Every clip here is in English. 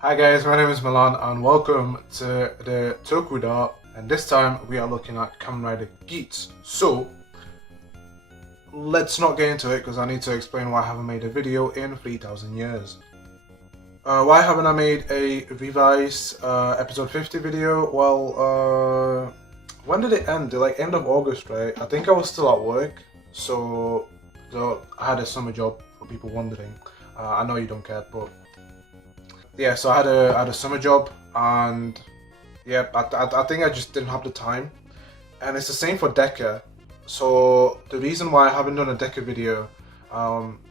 Hi guys, my name is Milan and welcome to the Tokudart, and this time we are looking at Kamen Rider Geats. So, let's not get into it because I need to explain why I haven't made a video in 3000 years. Why haven't I made a revised episode 50 video? Well, when did it end? Like end of August, right? I think I was still at work, so I had a summer job for people wondering. I know you don't care, but yeah, so I had a summer job, and yeah, I think I just didn't have the time, and it's the same for Deca. So the reason why I haven't done a Deca video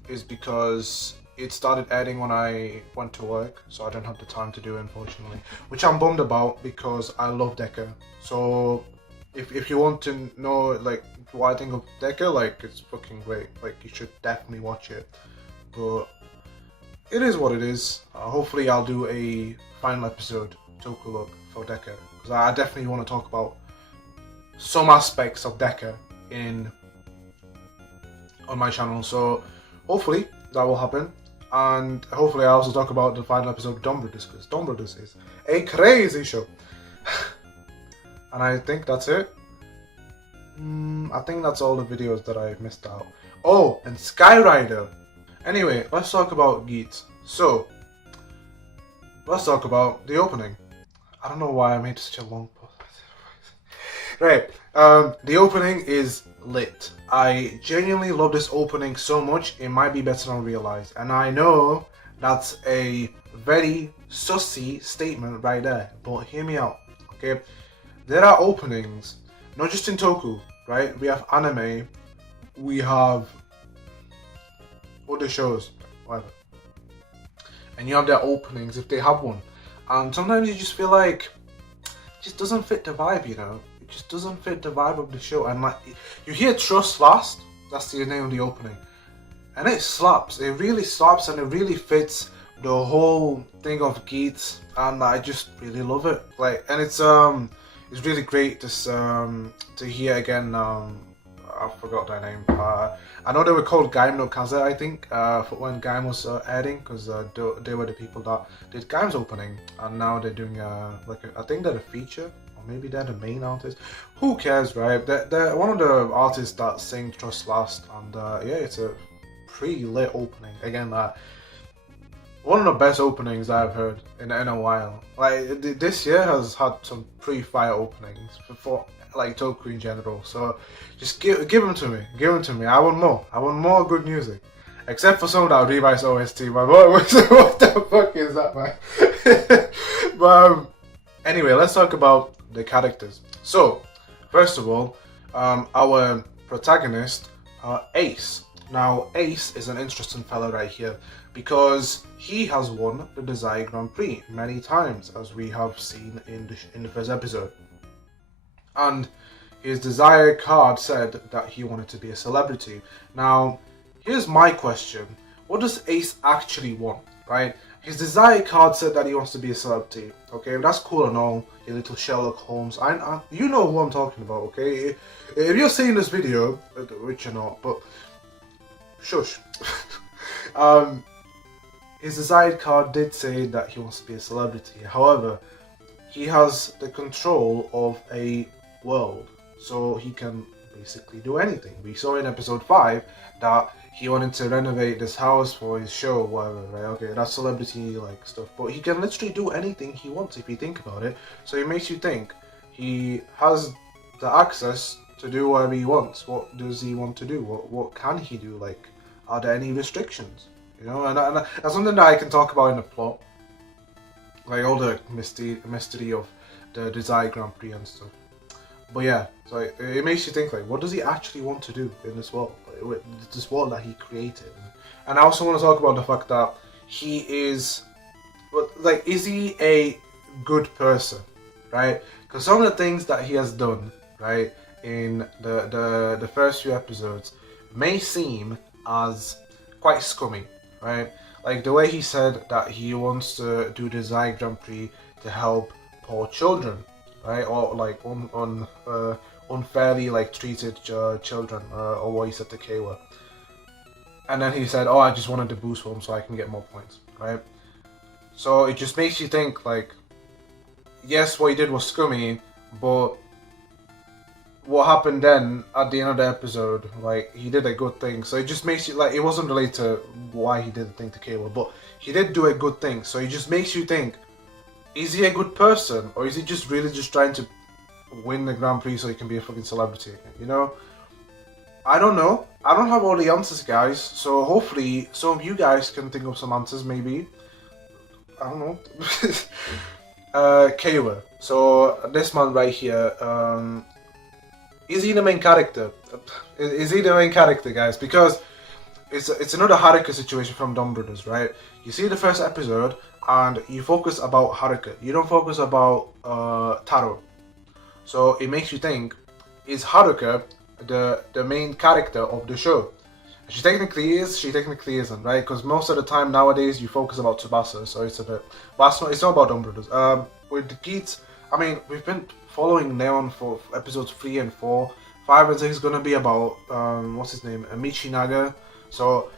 is because it started airing when I went to work, so I didn't have the time to do it, unfortunately, which I'm bummed about because I love Deca. So if you want to know like what I think of Deca, like it's fucking great. Like you should definitely watch it, but it is what it is. Hopefully I'll do a final episode Toku look for Deca, because I definitely want to talk about some aspects of Deca on my channel. So hopefully that will happen, and hopefully I also talk about the final episode of Dawn Brothers, because Dawn Brothers is a crazy show. And I think that's it. I think that's all the videos that I've missed out. Oh, and Sky Rider. Anyway, let's talk about Geats. So, let's talk about the opening. I don't know why I made such a long pause. Right, the opening is lit. I genuinely love this opening so much, it might be better than I realized. And I know that's a very sussy statement right there, but hear me out, okay? There are openings, not just in Toku, right? We have anime, we have other shows, whatever, and you have their openings if they have one, and sometimes you just feel like it just doesn't fit the vibe, you know. It just doesn't fit the vibe of the show. And like you hear Trust Last, that's the name of the opening, and it slaps. It really slaps, and it really fits the whole thing of Geats, and I just really love it. Like, and it's really great to hear again. I forgot their name. I know they were called Gaim no Kaze, I think, for when Gaim was airing, because they were the people that did Gaim's opening, and now they're doing I think they're a feature, or maybe they're the main artist. Who cares, right? They're one of the artists that sing Trust Last, and yeah, it's a pretty lit opening. Again, one of the best openings I've heard in a while. Like this year has had some pretty fire openings for like Toku in general. So just give them to me. Give them to me. I want more. I want more good music. Except for some of that revised OST. My boy, what the fuck is that, man? But anyway, let's talk about the characters. So first of all, our protagonist, Ace. Now, Ace is an interesting fella right here, because he has won the Desire Grand Prix many times, as we have seen in the first episode. And his Desire card said that he wanted to be a celebrity. Now, here's my question. What does Ace actually want, right? His Desire card said that he wants to be a celebrity. Okay, that's cool and all, you little Sherlock Holmes. You know who I'm talking about, okay? If you're seeing this video, which you're not, but shush. His desired card did say that he wants to be a celebrity. However, he has the control of a world, so he can basically do anything. We saw in episode 5 that he wanted to renovate this house for his show, whatever, right? Okay, that's celebrity like stuff, but he can literally do anything he wants if you think about it. So it makes you think he has the access to do whatever he wants. What does he want to do? What can he do? Like, are there any restrictions? You know, and that's something that I can talk about in the plot, like all the mystery of the Desire Grand Prix and stuff. But yeah, so it makes you think, like, what does he actually want to do in this world, like, this world that he created? And I also want to talk about the fact that he is, like, is he a good person, right? Because some of the things that he has done, right, in the first few episodes may seem as quite scummy, right? Like the way he said that he wants to do the Desire Grand Prix to help poor children, right? Or like unfairly like treated children, or what he said to Kayla. And then he said, oh, I just wanted to boost for him so I can get more points, right? So it just makes you think, like, yes, what he did was scummy, but what happened then at the end of the episode, like, he did a good thing. So it just makes you, like, it wasn't related to why he did the thing to Cable, but he did do a good thing. So it just makes you think, is he a good person, or is he just really just trying to win the Grand Prix so he can be a fucking celebrity again, you know? I don't know. I don't have all the answers, guys. So hopefully some of you guys can think of some answers, maybe. I don't know. Kayla. So this man right here, is he the main character? Is he the main character, guys? Because it's another Haruka situation from Dumb Brothers, right? You see the first episode and you focus about Haruka. You don't focus about Taro. So it makes you think, is Haruka the main character of the show? She technically is, she technically isn't, right? Because most of the time nowadays you focus about Tsubasa, so it's a bit... But it's not about Dumb Brothers. With the Geats, I mean, we've been following Neon for episodes 3 and 4. 5 and 6 is going to be about, what's his name? Michinaga. So,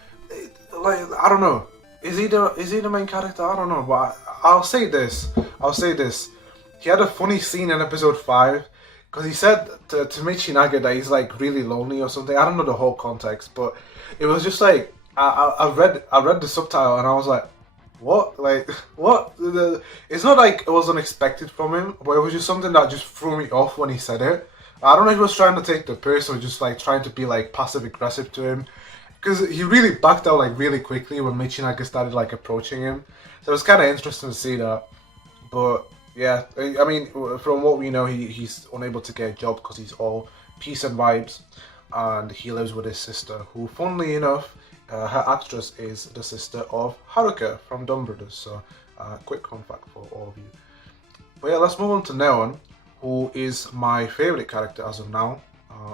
like, I don't know. Is he the main character? I don't know. But I'll say this. He had a funny scene in episode 5. Because he said to Michinaga that he's like really lonely or something. I don't know the whole context, but it was just like I read the subtitle and I was like, what? Like, what? It's not like it was unexpected from him, but it was just something that just threw me off when he said it. I don't know if he was trying to take the piss or just like trying to be like passive aggressive to him, because he really backed out like really quickly when Michinaga started like approaching him. So it was kind of interesting to see that, but. Yeah, I mean, from what we know, he's unable to get a job because he's all peace and vibes, and he lives with his sister, who, funnily enough, her actress is the sister of Haruka from Dumb Brothers. So, quick fun fact for all of you. But yeah, let's move on to Neon, who is my favorite character as of now.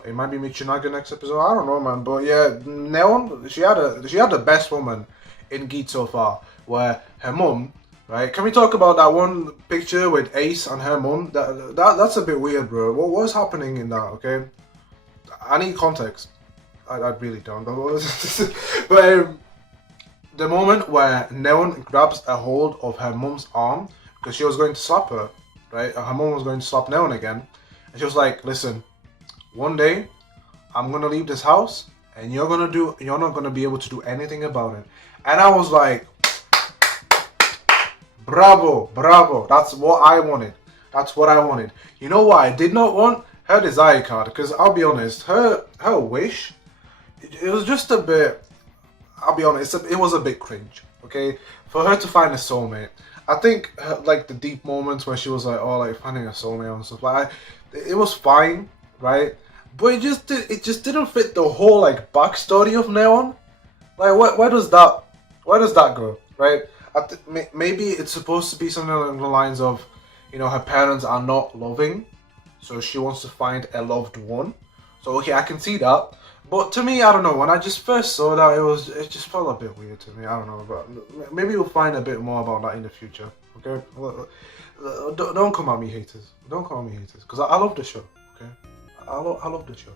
It might be Michinaga next episode. I don't know, man. But yeah, Neon, she had the best woman in Geats so far, where her mum. Right? Can we talk about that one picture with Ace and her mum? That's a bit weird, bro. What was happening in that? Okay, I need context. I really don't. But the moment where Neon grabs a hold of her mum's arm because she was going to slap her, right? Her mum was going to slap Neon again, and she was like, "Listen, one day I'm gonna leave this house, and you're not gonna be able to do anything about it." And I was like. Bravo, bravo. That's what I wanted. That's what I wanted. You know what I did not want? Her desire card. Because I'll be honest, her wish, it was just a bit, I'll be honest, it was a bit cringe. Okay? For her to find a soulmate. I think, like, the deep moments where she was like, oh, like, finding a soulmate and stuff like that, it was fine, right? But it just didn't fit the whole, like, backstory of Neon. Like, where does that go, right? Maybe it's supposed to be something along the lines of, you know, her parents are not loving, so she wants to find a loved one. So okay, I can see that. But to me, I don't know. When I just first saw that, it just felt a bit weird to me. I don't know, but maybe we'll find a bit more about that in the future. Okay, don't come at me, haters. Don't come at me, haters, because I love the show. Okay, I love the show.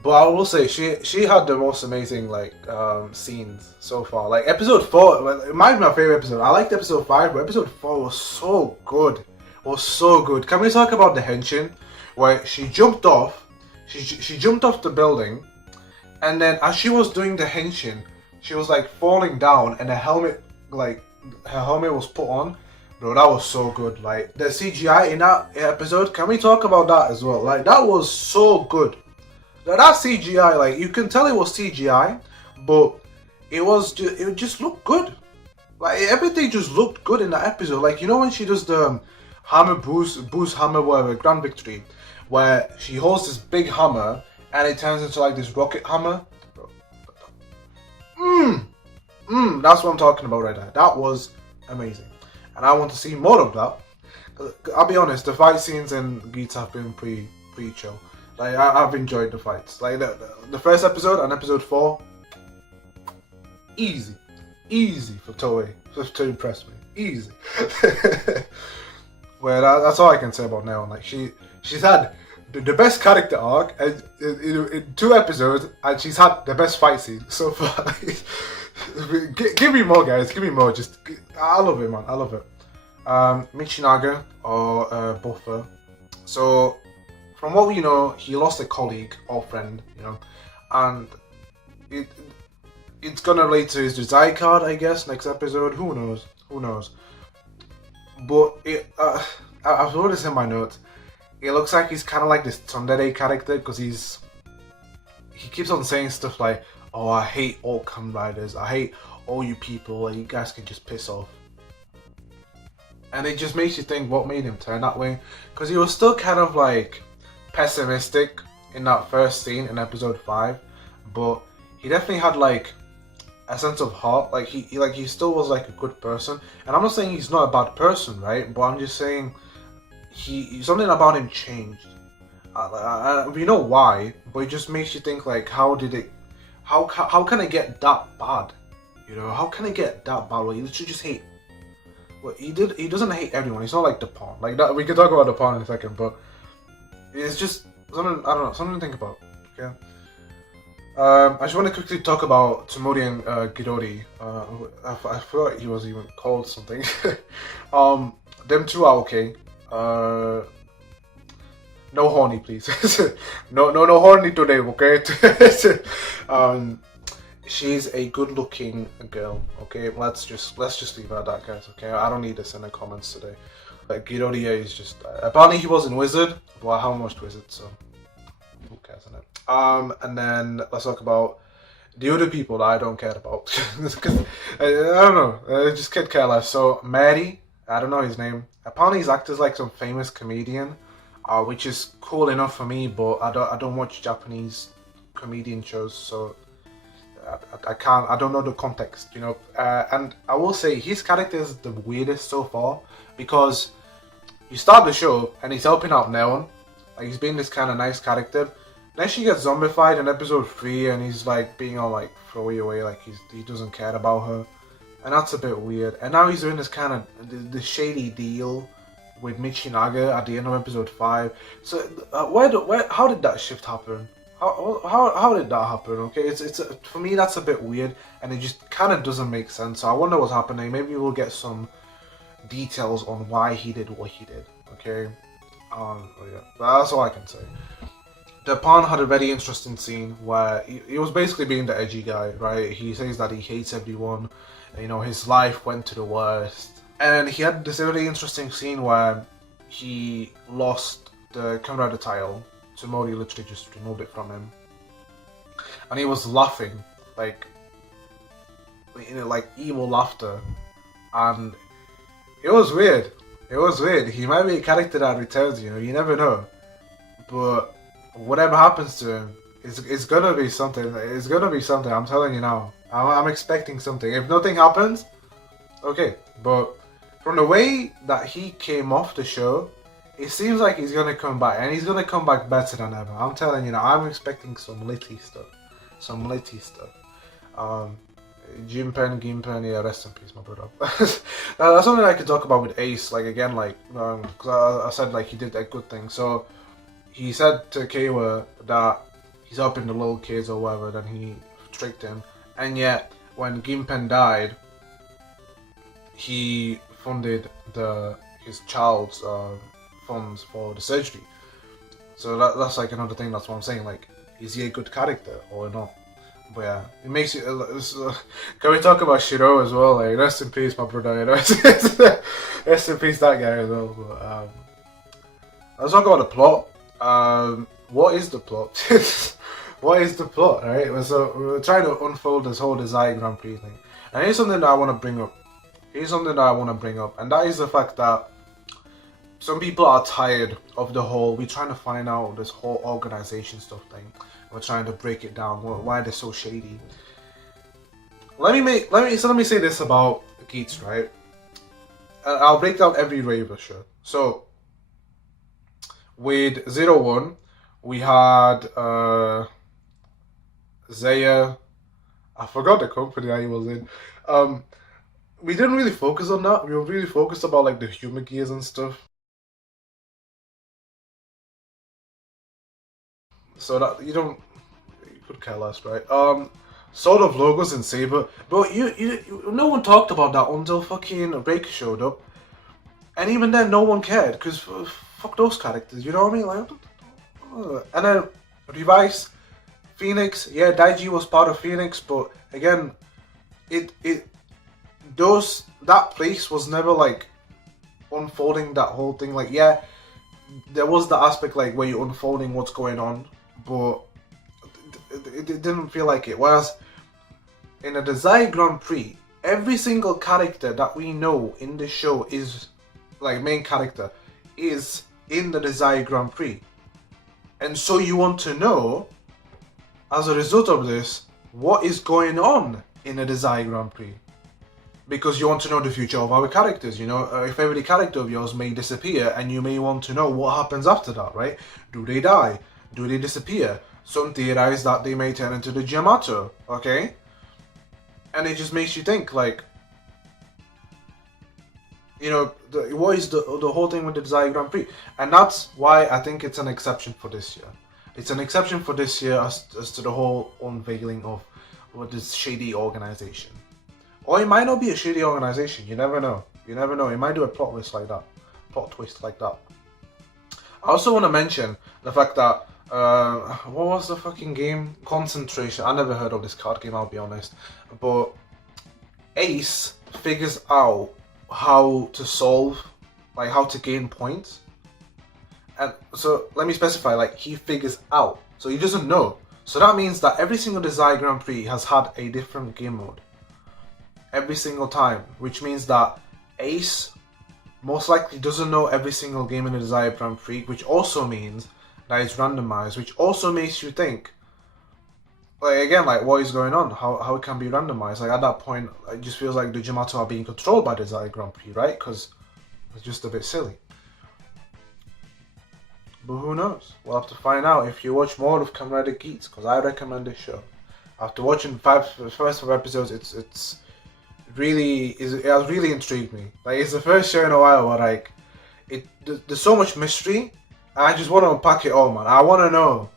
But I will say she had the most amazing like scenes so far. Like episode 4, well, it might be my favorite episode. I liked episode 5, but episode 4 was so good. Can we talk about the henshin where she jumped off? She jumped off the building, and then as she was doing the henshin, she was like falling down, and her helmet was put on. Bro, that was so good. Like the CGI in that episode. Can we talk about that as well? Like that was so good. That CGI, like you can tell it was CGI, but it just looked good. Like everything just looked good in that episode. Like you know when she does the hammer boost hammer whatever grand victory, where she holds this big hammer and it turns into like this rocket hammer. That's what I'm talking about right there. That was amazing, and I want to see more of that. I'll be honest, the fight scenes in Geats have been pretty chill. Like I've enjoyed the fights. Like the first episode and episode 4, easy for Toei to impress me. Easy. Well, that's all I can say about Neon. Like she's had the best character arc in 2 episodes, and she's had the best fight scene so far. Give me more, guys. Give me more. I love it, man. I love it. Michinaga or Buffer. So, from what we know, he lost a colleague or friend, and it it's gonna relate to his Jedi card, I guess, next episode. Who knows? Who knows? But I've noticed in my notes, it looks like he's kind of like this Tsundere character because he keeps on saying stuff like, "Oh, I hate all Kamen Riders. I hate all you people. Like, you guys can just piss off." And it just makes you think what made him turn that way, because he was still kind of like pessimistic in that first scene in episode 5, but he definitely had like a sense of heart. Like he still was like a good person, and I'm not saying he's not a bad person, right? But I'm just saying something about him changed. We know why, but it just makes you think like, how can it get that bad? How can it get that bad? Well, you should just hate. Well, he doesn't hate everyone. He's not like the pawn. Like that, we can talk about the pawn in a second, but it's just something, I don't know, something to think about. Okay. I just want to quickly talk about Tomori and Gidori. I forgot he was even called something. Them two are okay. No horny, please. no horny today, okay? She's a good-looking girl. Okay, let's just leave it at that, guys. Okay, I don't need this in the comments today. But Gidori is just apparently he wasn't Wizard, but I haven't watched Wizard, so who cares, innit? And then let's talk about the other people that I don't care about. Because I don't know, I just can't care less. So Mary, I don't know his name. Apparently he's acted like some famous comedian, which is cool enough for me, but I don't watch Japanese comedian shows, so I don't know the context, and I will say his character is the weirdest so far, because you start the show and he's helping out Neon, like he's being this kind of nice character. Then she gets zombified in episode 3 and he's like being all like throw you away, like he doesn't care about her, and that's a bit weird. And now he's doing this kind of the shady deal with Michinaga at the end of episode 5. So how did that shift happen? How did that happen? Okay, it's for me that's a bit weird, and it just kind of doesn't make sense. So I wonder what's happening. Maybe we'll get some details on why he did what he did. Okay, yeah, that's all I can say. The pawn had a very interesting scene where he was basically being the edgy guy, right? He says that he hates everyone. His life went to the worst, and he had this very interesting scene where he lost the Kamen Rider title. Tomori literally just removed it from him, and he was laughing like evil laughter, and it was weird. It was weird. He might be a character that returns. You never know. But whatever happens to him, it's gonna be something. It's gonna be something. I'm telling you now. I'm expecting something. If nothing happens, okay. But from the way that he came off the show, it seems like he's gonna come back, and he's gonna come back better than ever. I'm telling you now, I'm expecting some litty stuff. Gimpen, yeah, rest in peace, my brother. That's something I could talk about with Ace, like again, like, because I said like he did a good thing. So he said to Keiwa that he's helping the little kids or whatever, then he tricked him, and yet when Gimpen died, he funded his child's funds for the surgery. So that's like another thing. That's what I'm saying. Like, is he a good character or not? But yeah, it makes you. Can we talk about Shiro as well? Like, rest in peace, my brother. Rest in peace, that guy as well. But let's talk about the plot. What is the plot? What is the plot? Right. So we're trying to unfold this whole Desire Grand Prix thing, and here's something that I want to bring up. And that is the fact that some people are tired of we're trying to find out this whole organization stuff thing. We're trying to break it down, why they're so shady. Let me say this about Geats, right? I'll break down every Raver show. So with 01, we had Zaya. I forgot the company that he was in. We didn't really focus on that. We were really focused about like the humor gears and stuff. So that you could care less, right? sort of logos in Saber. But no one talked about that until fucking Rake showed up. And even then, no one cared, because fuck those characters, you know what I mean? Like, and then, Revice, Phoenix, yeah, Daiji was part of Phoenix, but again, that place was never like unfolding that whole thing. Like, yeah, there was the aspect like where you're unfolding what's going on, but it didn't feel like it. Whereas in a Desire Grand Prix, every single character that we know in the show is like main character is in the Desire Grand Prix, and so you want to know, as a result of this, what is going on in a Desire Grand Prix. Because you want to know the future of our characters, you know, a favorite character of yours may disappear and you may want to know what happens after that, right? Do they die? Do they disappear? Some theorize that they may turn into the Yamato, okay? And it just makes you think, like, you know, what is the whole thing with the Desire Grand Prix? And that's why I think it's an exception for this year. It's an exception for this year as to the whole unveiling of this shady organization. Or it might not be a shady organization. You never know. You never know. It might do a plot twist like that. I also want to mention the fact that what was the fucking game? Concentration. I never heard of this card game, I'll be honest. But Ace figures out how to solve, like how to gain points. And so let me specify, like he figures out. So he doesn't know. So that means that every single Desire Grand Prix has had a different game mode. Every single time, which means that Ace most likely doesn't know every single game in the Desire Grand Prix, which also means that it's randomized, which also makes you think, like again, like what is going on, how it can be randomized. Like at that point, it just feels like the Yamato are being controlled by the Desire Grand Prix, right? Because it's just a bit silly. But who knows? We'll have to find out if you watch more of Kamen Rider Geats, because I recommend this show. After watching the first 5 episodes, it has really intrigued me. Like it's the first show in a while where like there's so much mystery. I just want to unpack it all, man. I want to know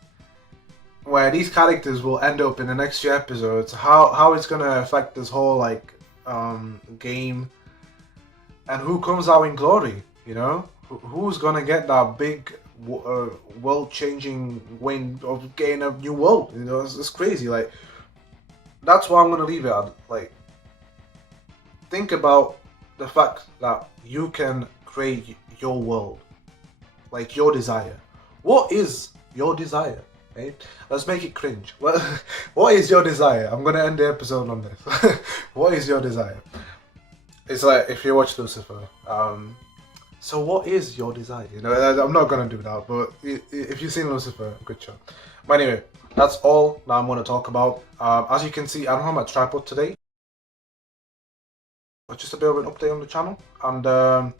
where these characters will end up in the next few episodes. How it's gonna affect this whole like game, and who comes out in glory. You know, who's gonna get that big world-changing win of getting a new world? You know, it's crazy. Like that's why I'm gonna leave it at. Like, think about the fact that you can create your world, like your desire. What is your desire? Right? Let's make it cringe. What is your desire? I'm gonna end the episode on this. What is your desire? It's like if you watch Lucifer. So what is your desire? You know, I'm not gonna do that, but if you've seen Lucifer, good show. But anyway, that's all that I'm gonna talk about. As you can see, I don't have my tripod today. But just a bit of an update on the channel, and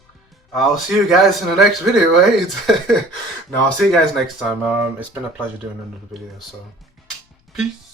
I'll see you guys in the next video, right? No, I'll see you guys next time. It's been a pleasure doing another video, so peace.